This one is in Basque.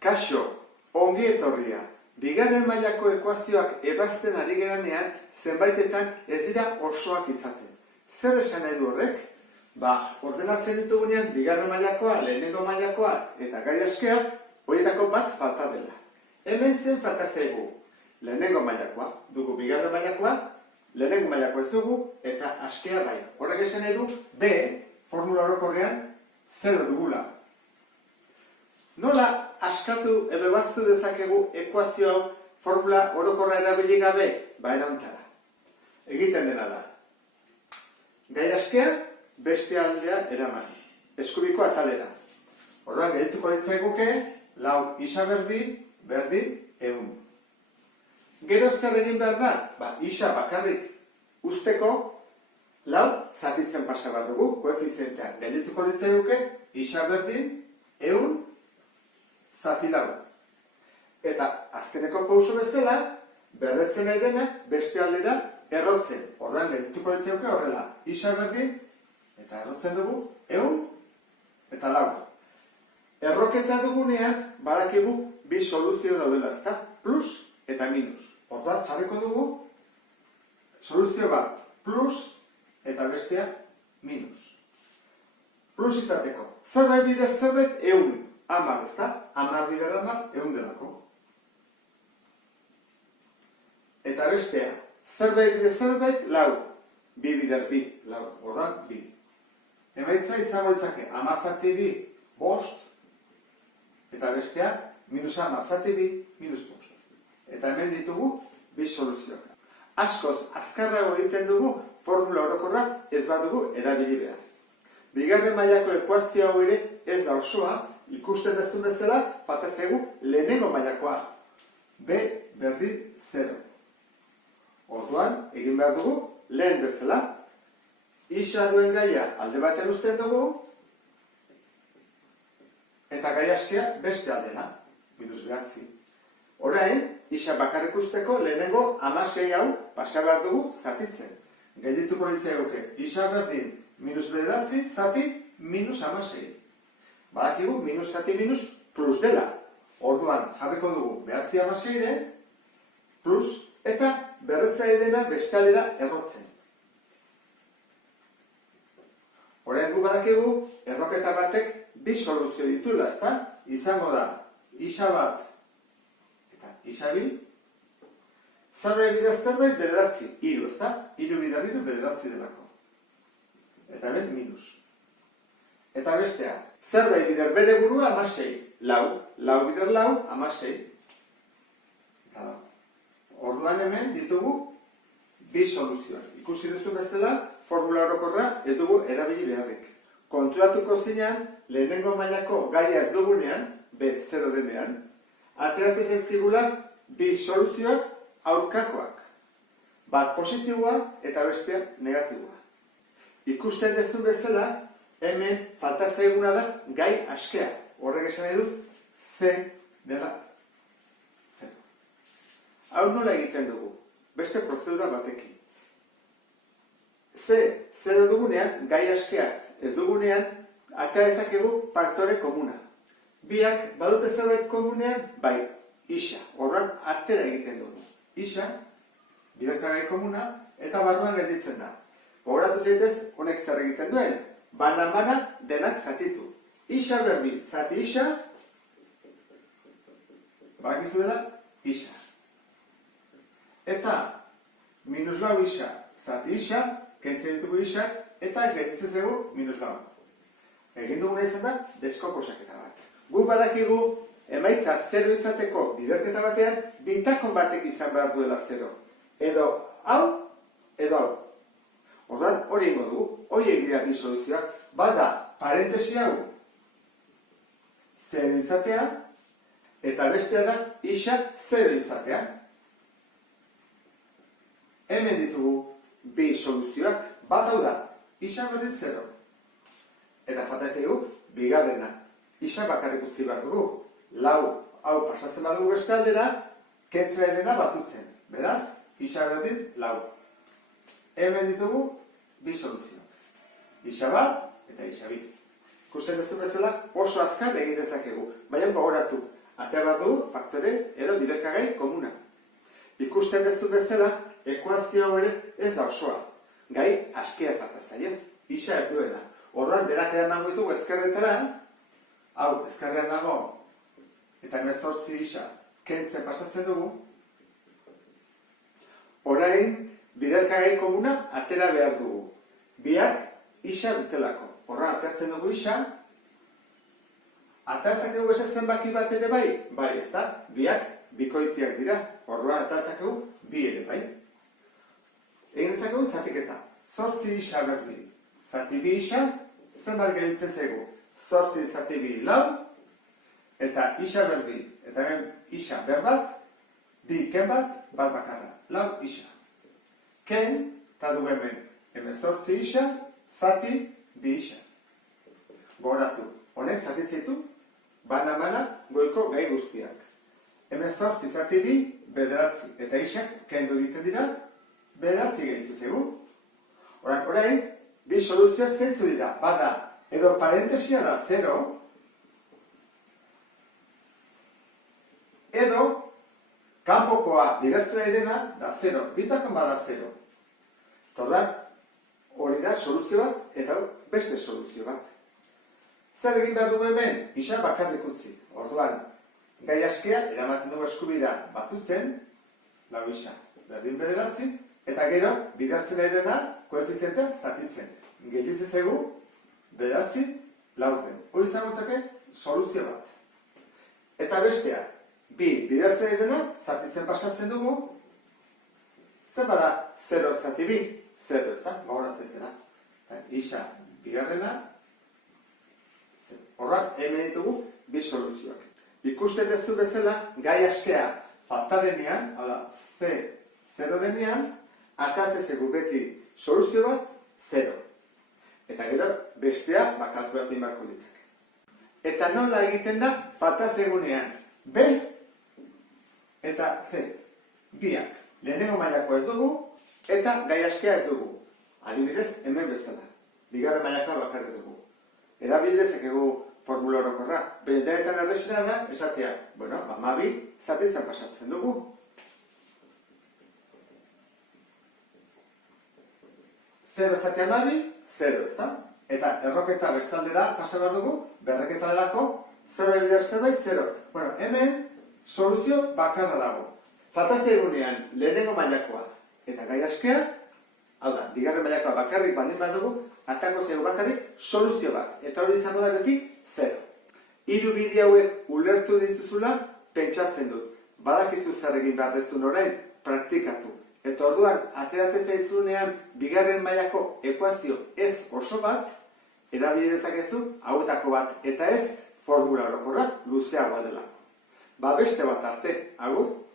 Kaixo, ongi etorria. Bigarren mailako ekuazioak ebazten ari geranean, zenbaitetan ez dira osoak izaten. Zer esan nahi du horrek? Ordenatzen ditugunean, bigarren mailakoa, lehenengo mailakoa eta gai askea, horietako bat falta dela. Hemen zen falta zaigu. Lehenengo mailakoa, dugu bigarren mailakoa, lehenengo mailakoa ez dugu, eta askea bai. Horrek esan nahi du, B, formula orokorrean, 0 dugula. Nola askatu edo ebaztu dezakegu ekuazio hau formula orokorra erabili gabe? Erantara. Egiten dena da. Gai askea beste aldea eraman. Eskubiko atalera. Orduan geldituko litzaiguke, lau isa berdin 100. Gero zer egin behar da? Isa bakarrik usteko lau zatitzen pasa bat dugu, koefizientean. Geldituko litzaiguke, isa berdin 100 zati lau. Eta azkeneko pauso bezala, berretzen nahi dena beste aldera errotzen. Orduan geldituko litzaizuke horrela. Isa berdin, eta errotzen dugu, 100 eta lau. Erroketa dugunean, badakigu bi soluzio daudela, ezta? Plus eta minus. Orduan jarriko dugu, soluzio bat plus eta bestea minus. Plus izateko. Zerbait bidez zerbait 100. 10, ezta? 10 bider 10, 100 delako. Eta bestea, zerbait bidez zerbait, lau. 2 bider 2, lau. Ordan, 2. Emaitza izango ditzake, 10 zati 2, 5. Eta bestea, minus 10 zati 2, minus 5. Eta hemen ditugu, bi soluzioak. Askoz, azkarrago egiten dugu, formula orokorra ez badugu erabili behar. Bigarren mailako ekuazio hau ere ez da osoa, ikusten dezun bezala, falta zaigu lehenengo mailakoa. B berdin 0. Orduan, egin behar dugu, lehen bezala, isa duen gaia alde batean uzten dugu, eta gai askea beste aldera, minus 9. Orain, isa bakarrik usteko lehenengo 16 hau pasa behar dugu zatitzen. Geldituko litzaiguke, isa berdin minus 9 zati minus 16. Badakigu, minus zati minus plus dela. Orduan, jarriko dugu 9 plus eta berretzaile dena beste aldera errotzen. Orain gu badakigu, erroketa batek bi soluzio dituela, ezta? Izango da, isa bat eta isa bi. Zerbait bidez zerbait 9, 3, ezta? 3 bider 3, 9 delako. Eta hemen minus. Eta bestea, zerbait bider bere burua 16, lau bider lau, 16. Eta lau. Orduan hemen ditugu bi soluzioak. Ikusi duzu bezala, formula orokorra ez dugu erabili beharrik. Konturatuko zinean, lehenengo mailako gaia ez dugunean, B0 denean, ateratzen zaizkigula bi soluzioak aurkakoak. Bat positiboa eta bestea negatiboa. Ikusten dezun bezala, hemen falta zaiguna da gai askea. Horrek esan nahi du, C dela 0. Hau nola egiten dugu? Beste prozedura batekin. C 0 dugunean, gai askea ez dugunean, atera dezakegu faktore komuna. Biak badute zerbait komunean, bai, isa. Horren atera egiten dugu. Isa, biderkagai komuna, eta barruan gelditzen da. Gogoratu zaitez, honek zer egiten duen. Banan-bana denak zatitu. Isa berdin, zati isa, badakizu dela, isa. Eta, minus lau isa, zati isa, kentzen ditugu isak, eta gelditzen zego minus lau. Egin duguna izan da, deskomposaketa bat. Gu badakigu, emaitza 0 izateko biderketa batean, bitakon batek izan behar duela 0. Edo hau, edo hau. Orduan, hori ingo dugu, hori egitea bi soluzioak, bada parentesi hau 0 izatea, eta bestea da isa 0 izatea. Hemen ditugu bi soluzioak, bat hau da, isa berdin 0. Eta falta zaigu, bigarrena, isa bakarrik utzi behar dugu. Lau, hau pasatzen badugu beste aldera, kentzea dena batutzen. Beraz, isa berdin lau. Hemen ditugu bi soluzio. Isa bat eta isa bi. Ikusten duzu bezala oso azkar egin dezakegu. Baina gogoratu, Atera bat dugu faktore edo biderkagai komuna. Ikusten duzu bezala, ekuazio ere ez da osoa. Gai askea falta zaio. Isa ez duela. Orduan, berak eramango ditugu ezkerretara, hau, ezkerrean dago, eta 18 isa kentzen pasatzen dugu, orain, biderkagai komuna atera behar dugu. Biak isa dutelako. Horra, ateratzen dugu isa, atazakegu beste zenbaki bat ere bai? Bai, ez da? Biak bikoitiak dira. Horra, atazakegu bi ere bai. Egin ezakegu zatiketa. 8 isa berdi. Zati bi isa, zenbat geritzen zego. 8 zati bi lau, eta isa berdi. Eta hemen isa berbat, bi ken bat, bat bakarra. Lau isa. Ken, eta du hemen 8 isa, zati bi isa. Goratu, honek zatitzeitu, bana-mana goiko gai guztiak. 8 zati bi, bederatzi. Eta isak, kendu egiten dira, bederatzi geritzen zego. Orain, bi soluzioak zeintzu dira, bada, edo parentesia da 0, edo kanpokoa bidertzen nahi dena da 0, bitakon bada 0. Torran, hori da soluzio bat, eta beste soluzio bat. Zer egin behar dugu hemen, isa bakarrik utzi. Orduan, gai askea, eramaten dugu eskubira batutzen, lau isa, berdin bederatzi, eta gero, bidertzen nahi dena, koefizientea zatitzen. Gelditzen zaigu, bederatzi, laurden. Hori izango zake, soluzio bat. Eta bestea, bi bidertzen nahi dena, zatitzen pasatzen dugu, zer bada 0 zati bi, 0 ez da, gogoratzen zena. Isa, bigarrena, horrak, hemen ditugu, bi soluzioak. Ikusten dezu bezala, gai askea falta denean, hau da, C, 0 denean, atatzezegu beti soluzio bat, 0. Eta gero, bestea, kalkulatu inbarko litzake. Eta nola egiten da, falta zegunean, B eta C. Biak, lehenengo mailako ez dugu, eta gai askea ez dugu. Adibidez, hemen bezala. Bigarren mailakoa bakarrik dugu. Erabildezakegu formula orokorra. Benetan errexena da, esatea, bueno, amabi, zatitzen pasatzen dugu. Zero zati amabi, 0, ez da? Eta erroketa bestaldera pasa behar dugu, berreketa delako, 0 bider zerbait, 0. Bueno, hemen soluzio bakarra dago. Falta zaigunean lehenengo mailakoa eta gai askea, hau da, bigarren mailakoa bakarrik baldin badugu, atango zaigu bakarrik soluzio bat. Eta hori izango da beti 0. Hiru bide hauek ulertu dituzula, pentsatzen dut. Badakizu zer egin behar dezun orain, praktikatu. Eta orduan, ateratzen zaizunean bigarren mailako ekuazio ez oso bat, erabili dezakezu hauetako bat, eta ez formula orokorra luzeagoa delako. Beste bat arte, agur!